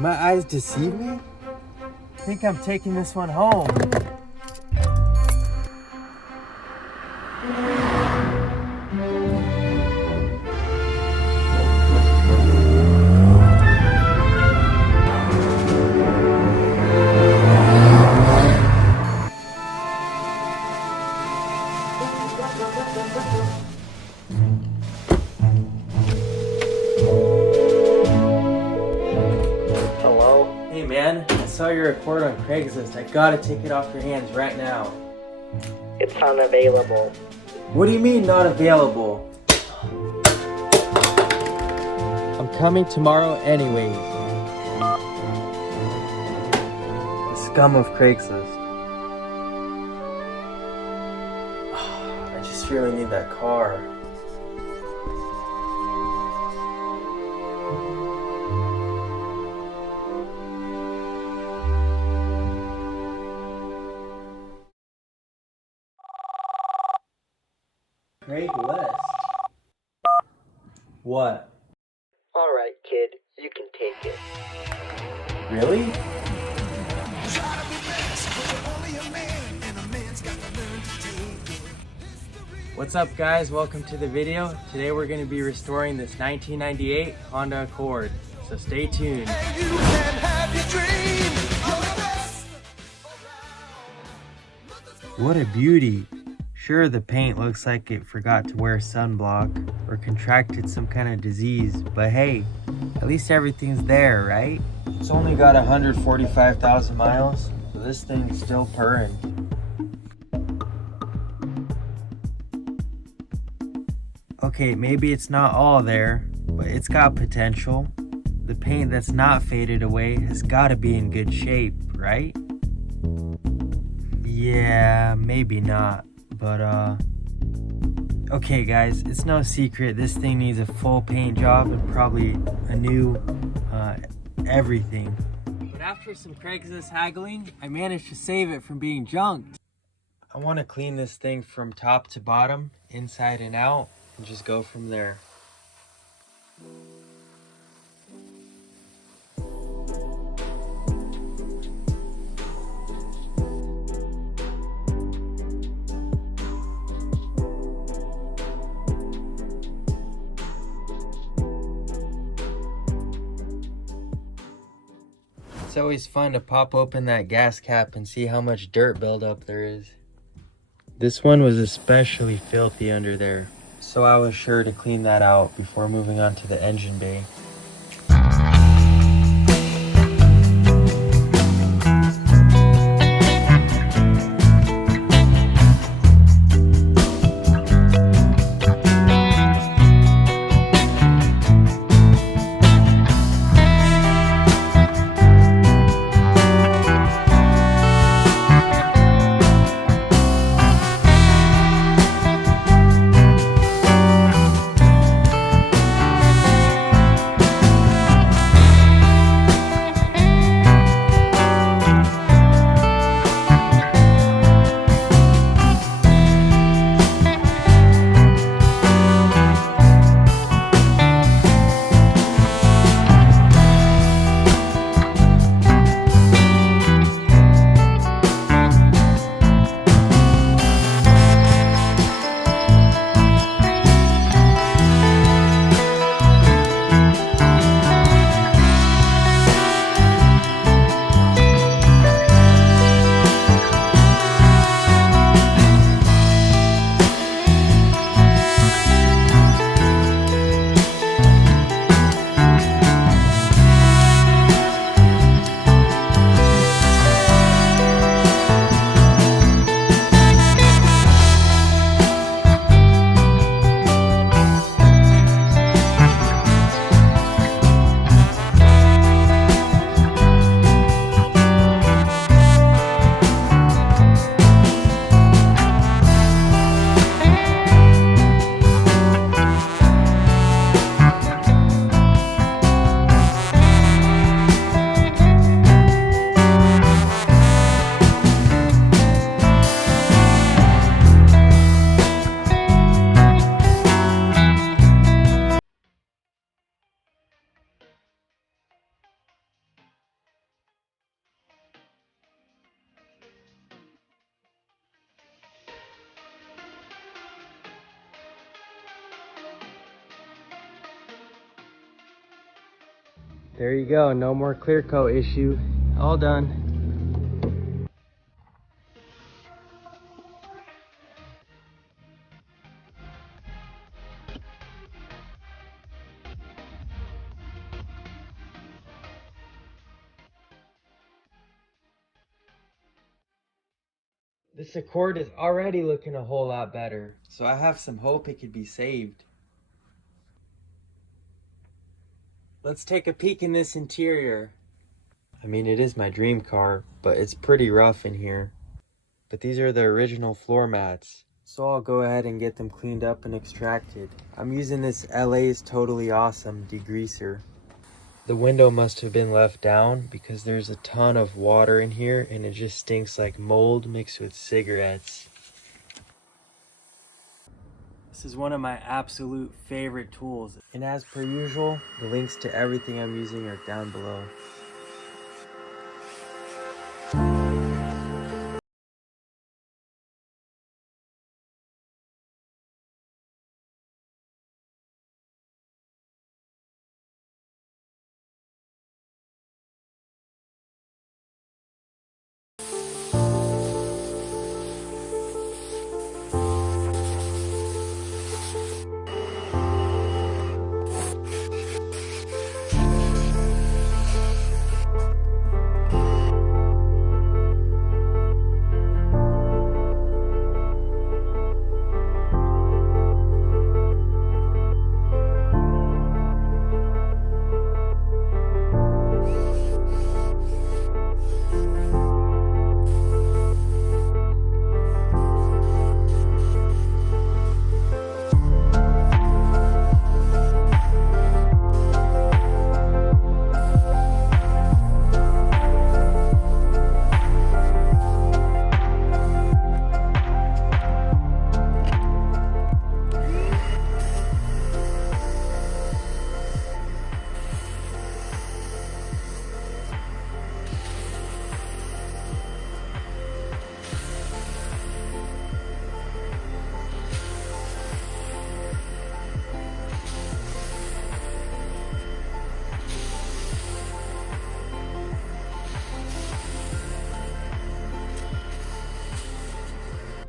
Do my eyes deceive me? I think I'm taking this one home. Hello? Hey man, I saw your report on Craigslist. I gotta take it off your hands right now. It's unavailable. What do you mean not available? I'm coming tomorrow anyways. The scum of Craigslist. I just really need that car. Craigslist? What? Alright, kid, you can take it. Really? What's up guys, welcome to the video. Today we're going to be restoring this 1998 Honda Accord, so stay tuned. What a beauty. Sure, the paint looks like it forgot to wear sunblock or contracted some kind of disease, but hey, at least everything's there, right? It's only got 145,000 miles, so this thing's still purring. Okay, maybe it's not all there, but it's got potential. The paint that's not faded away has got to be in good shape, right? Yeah, maybe not, but okay guys, it's no secret this thing needs a full paint job and probably a new everything. But after some Craigslist haggling, I managed to save it from being junked. I want to clean this thing from top to bottom, inside and out, and just go from there. It's always fun to pop open that gas cap and see how much dirt buildup there is. This one was especially filthy under there, so I was sure to clean that out before moving on to the engine bay. There you go, no more clear coat issue. All done. This Accord is already looking a whole lot better, so I have some hope it could be saved. Let's take a peek in this interior. I mean, it is my dream car, but it's pretty rough in here. But these are the original floor mats, so I'll go ahead and get them cleaned up and extracted. I'm using this LA's Totally Awesome degreaser. The window must have been left down because there's a ton of water in here and it just stinks like mold mixed with cigarettes. This is one of my absolute favorite tools. And as per usual, the links to everything I'm using are down below.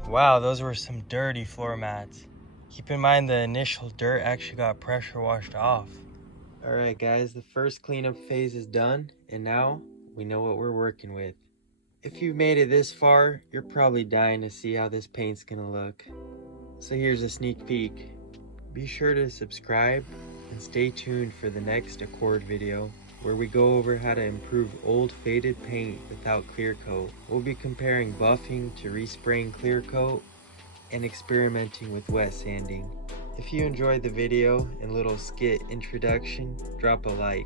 Wow, those were some dirty floor mats. Keep in mind the initial dirt actually got pressure washed off. Alright guys, the first cleanup phase is done, and now we know what we're working with. If you've made it this far, you're probably dying to see how this paint's gonna look. So here's a sneak peek. Be sure to subscribe and stay tuned for the next Accord video, where we go over how to improve old faded paint without clear coat. We'll be comparing buffing to respraying clear coat and experimenting with wet sanding. If you enjoyed the video and little skit introduction, drop a like.